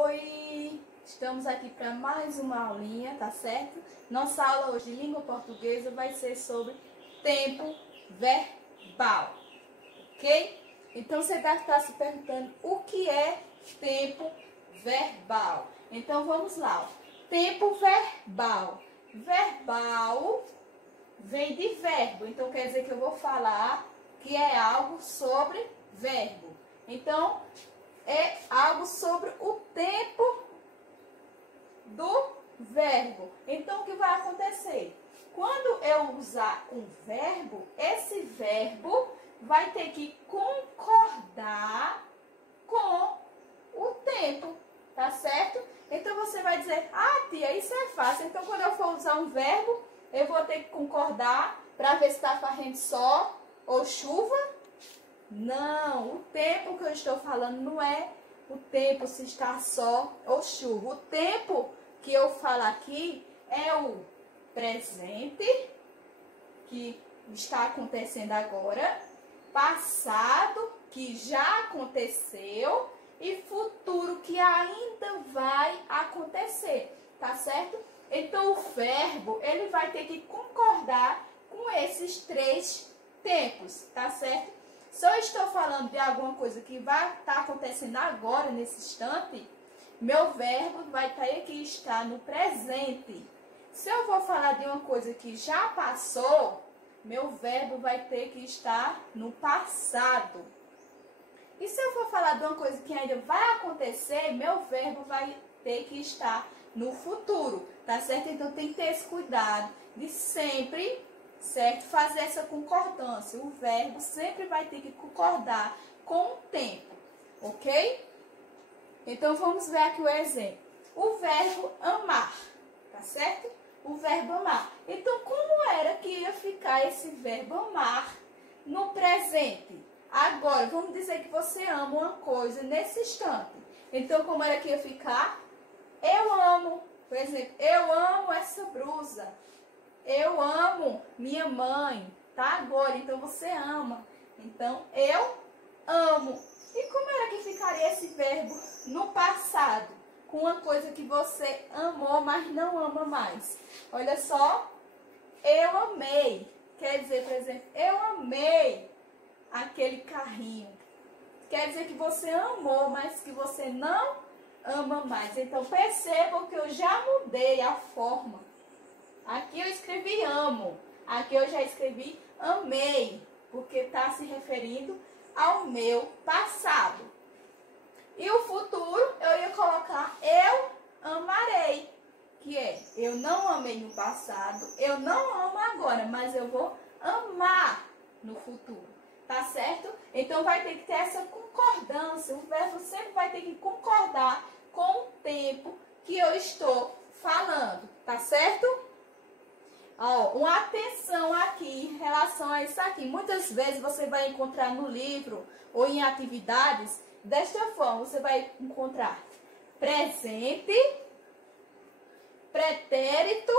Oi! Estamos aqui para mais uma aulinha, tá certo? Nossa aula hoje de língua portuguesa vai ser sobre tempo verbal, ok? Então você deve estar se perguntando o que é tempo verbal. Então vamos lá, ó. Tempo verbal. Verbal vem de verbo, então quer dizer que eu vou falar que é algo sobre verbo. Então, é algo sobre o tempo do verbo. Então, o que vai acontecer? Quando eu usar um verbo, esse verbo vai ter que concordar com o tempo, tá certo? Então, você vai dizer, ah, tia, isso é fácil. Então, quando eu for usar um verbo, eu vou ter que concordar para ver se está fazendo sol ou chuva. Não, o tempo que eu estou falando não é o tempo se está sol ou chuva. O tempo que eu falo aqui é o presente, que está acontecendo agora, passado, que já aconteceu, e futuro, que ainda vai acontecer, tá certo? Então, o verbo, ele vai ter que concordar com esses três tempos, tá certo? Se eu estou falando de alguma coisa que vai estar acontecendo agora, nesse instante, meu verbo vai ter que estar no presente. Se eu vou falar de uma coisa que já passou, meu verbo vai ter que estar no passado. E se eu for falar de uma coisa que ainda vai acontecer, meu verbo vai ter que estar no futuro, tá certo? Então tem que ter esse cuidado de sempre, certo? Fazer essa concordância. O verbo sempre vai ter que concordar com o tempo, ok? Então vamos ver aqui o exemplo. O verbo amar, tá certo? O verbo amar. Então como era que ia ficar esse verbo amar no presente? Agora, vamos dizer que você ama uma coisa nesse instante. Então como era que ia ficar? Eu amo, por exemplo, eu amo essa blusa. Eu amo minha mãe, tá? Agora, então você ama. Então, eu amo. E como era que ficaria esse verbo no passado? Com uma coisa que você amou, mas não ama mais. Olha só, eu amei. Quer dizer, por exemplo, eu amei aquele carrinho. Quer dizer que você amou, mas que você não ama mais. Então, percebam que eu já mudei a forma. Aqui eu escrevi amo, aqui eu já escrevi amei, porque está se referindo ao meu passado. E o futuro eu ia colocar eu amarei, que é eu não amei no passado, eu não amo agora, mas eu vou amar no futuro, tá certo? Então vai ter que ter essa concordância, o verbo sempre vai ter que concordar com o tempo que eu estou falando, tá certo? Ó, uma atenção aqui em relação a isso aqui. Muitas vezes você vai encontrar no livro ou em atividades desta forma. Você vai encontrar presente, pretérito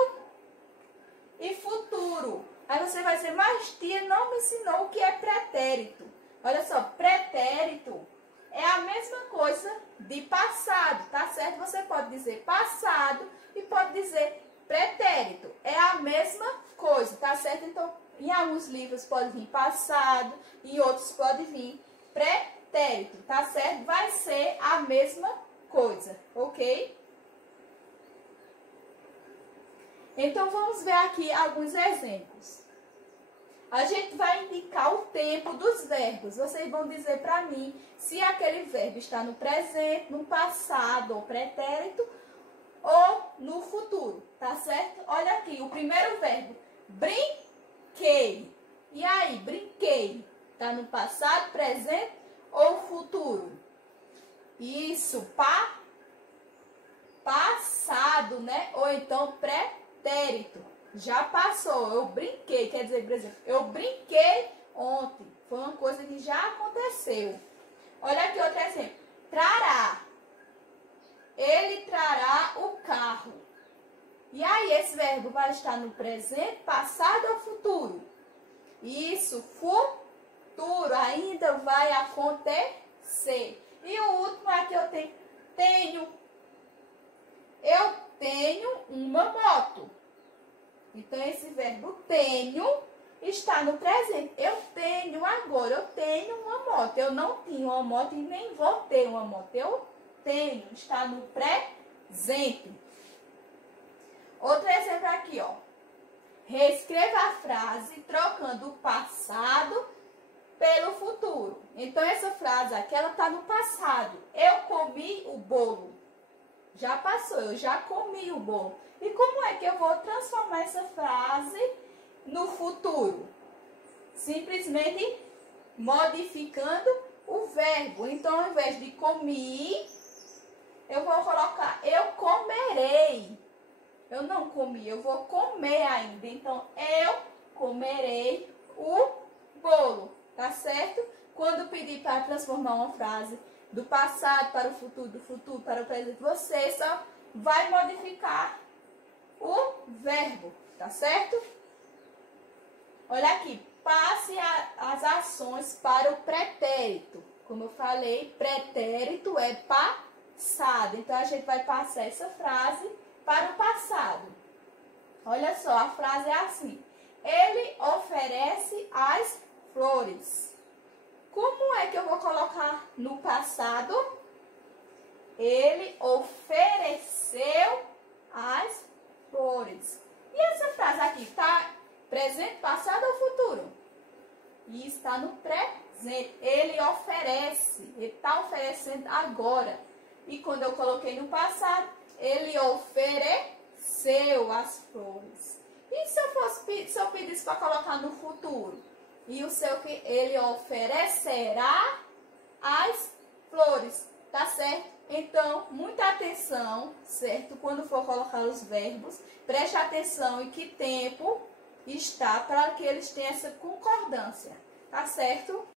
e futuro. Aí você vai dizer, mas tia não me ensinou o que é pretérito. Olha só, pretérito é a mesma coisa de passado, tá certo? Você pode dizer passado e pode dizer pretérito, é a mesma coisa, tá certo? Então, em alguns livros pode vir passado, em outros pode vir pretérito, tá certo? Vai ser a mesma coisa, ok? Então, vamos ver aqui alguns exemplos. A gente vai indicar o tempo dos verbos. Vocês vão dizer para mim se aquele verbo está no presente, no passado ou pretérito, ou no futuro, tá certo? Olha aqui, o primeiro verbo, brinquei. E aí, brinquei, tá no passado, presente ou futuro? Isso, passado, né? Ou então pretérito. Já passou, eu brinquei, quer dizer, por exemplo, eu brinquei ontem. Foi uma coisa que já aconteceu. Olha aqui outro exemplo, trará. Ele trará o carro. E aí, esse verbo vai estar no presente, passado ou futuro? Isso, futuro, ainda vai acontecer. E o último aqui eu tenho uma moto. Então, esse verbo tenho está no presente. Eu tenho agora, eu tenho uma moto. Eu não tinha uma moto e nem vou ter uma moto. Eu tenho, está no presente. Outro exemplo aqui, ó. Reescreva a frase trocando o passado pelo futuro. Então, essa frase aqui, ela está no passado. Eu comi o bolo. Já passou, eu já comi o bolo. E como é que eu vou transformar essa frase no futuro? Simplesmente modificando o verbo. Então, ao invés de comi, eu vou colocar eu comerei. Eu não comi, eu vou comer ainda. Então, eu comerei o bolo. Tá certo? Quando pedir para transformar uma frase do passado para o futuro, do futuro para o presente, você só vai modificar o verbo. Tá certo? Olha aqui. Passe as ações para o pretérito. Como eu falei, pretérito é passado. Então, a gente vai passar essa frase para o passado. Olha só, a frase é assim. Ele oferece as flores. Como é que eu vou colocar no passado? Ele ofereceu as flores. E essa frase aqui está presente, passado ou futuro? E está no presente. Ele oferece. Ele está oferecendo agora. E quando eu coloquei no passado, ele ofereceu as flores. E se eu pedisse para colocar no futuro? E o seu que ele oferecerá as flores, tá certo? Então, muita atenção, certo? Quando for colocar os verbos, preste atenção em que tempo está para que eles tenham essa concordância, tá certo?